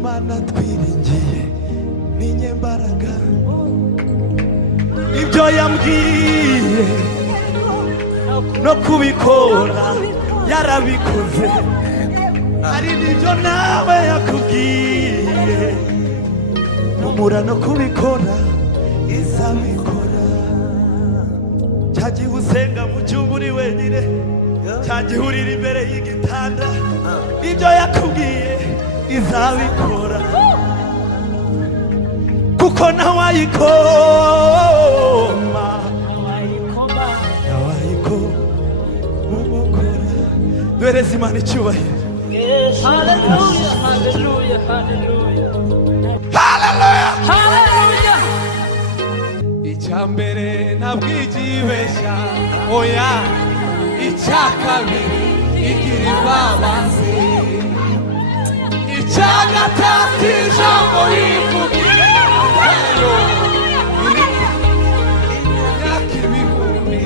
Imana twiringiye ni nyembaraga, ibyo yambwiye no kubikora yarabikoze, ari nibyo nawe yakubwiye, humura no kubikora izabikora. Cyagihe usenga mu cyumba uri wenyine, cyagihe urira imbere y'igitanda, ibyo yakubwiye izabikora, kuko ntawayikoma umukora. Duhereze Imana icyubahiro. Hallelujah, hallelujah, hallelujah, Hallelujah, hallelujah. Icyambere ntabwigibeshya, oya icya kabiri igira imbabazi, icya gatatu ijambo rivugiye imyaka ibihumbi.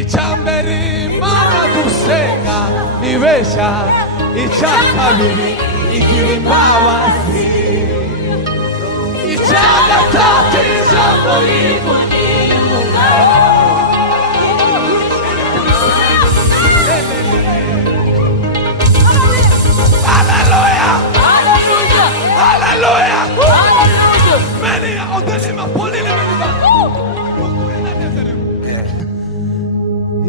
Icyambere Imana dusenga nibeshya, icya kabiri igira imbabazi, icya gatatu ijambo rivugiye Hallelujah! Hallelujah! Hallelujah! Hallelujah! Many of the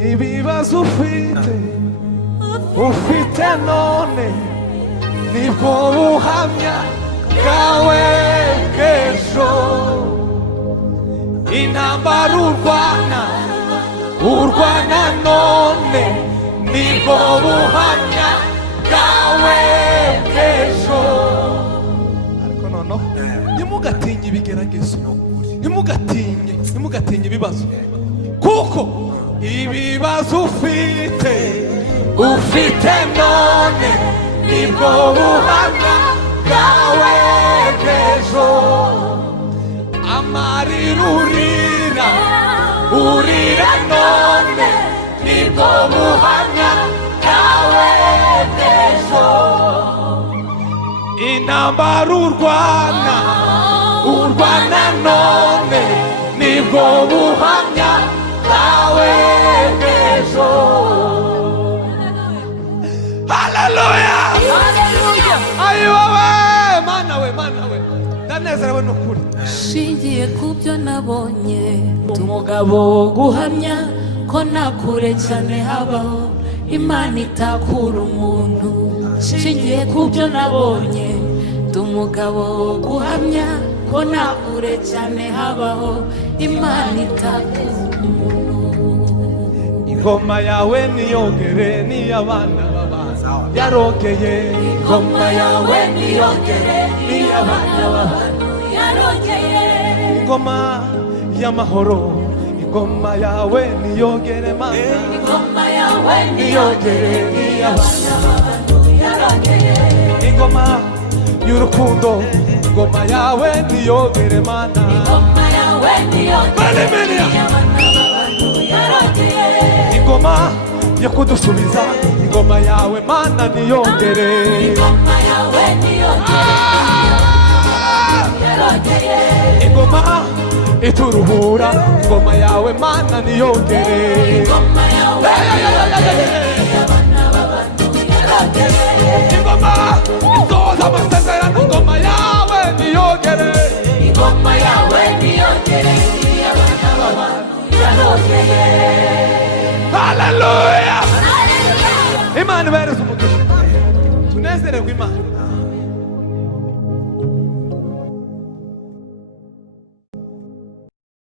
ibibazo ufite none nibwo buhamya bwawe bw'ejo. Intambara urwana none nibwo buhamya bwawe bw'ejo. Ariko noneho ntimugatinye ibigeragezo, ntimugatinye ibibazo, kuko ibibazo ufite none nibwo buhamya bwawe bw'ejo. Amarira urira none nibwo buhamya bwawe bw'ejo. Intambara urwana none nibwo buhamya bwawe bw'ejo. Hallelujah! Hallelujah! Ayiwawe mana we ndanezerewe n'ukuri. Shingiye kubyo nabonye, umugabo wo guhamya ko nakure cyane habaho Imana itakura umuntu. Shingiye kubyo nabonye, umugabo wo guhamya ko nakure cyane habaho Imana itakura umuntu. Ingoma yawe niyongere n'iy'abana b'abantu yarongeye. Ingoma yawe niyongere n'iy'abana b'abantu yarongeye. Ingoma y'amahoro, ingoma yawe niyongere mana. Ingoma yawe niyongere n'iy'abana b'abantu yarongeye. Ingoma y'urukundo, ingoma yawe niyongere mana. Ingoma yawe niyongere n'iy'abana b'abantu yarongeye. Ingoma yo kudusubiza, ingoma yawe mana niyongere. Ingoma yawe niyongere yarongeye. Ingoma ituruhura, ingoma yawe mana niyongere. Ingoma yawe niyongere n'iy'abana b'abantu yarongeye. Ingoma isohoza amasezerano, ingoma yawe niyongere. Ingoma yawe niyongere n'iy'abana b'abantu yarongeye. Hallelujah! Hallelujah! Imana ibahereze umugisha, tunezererwe Imana.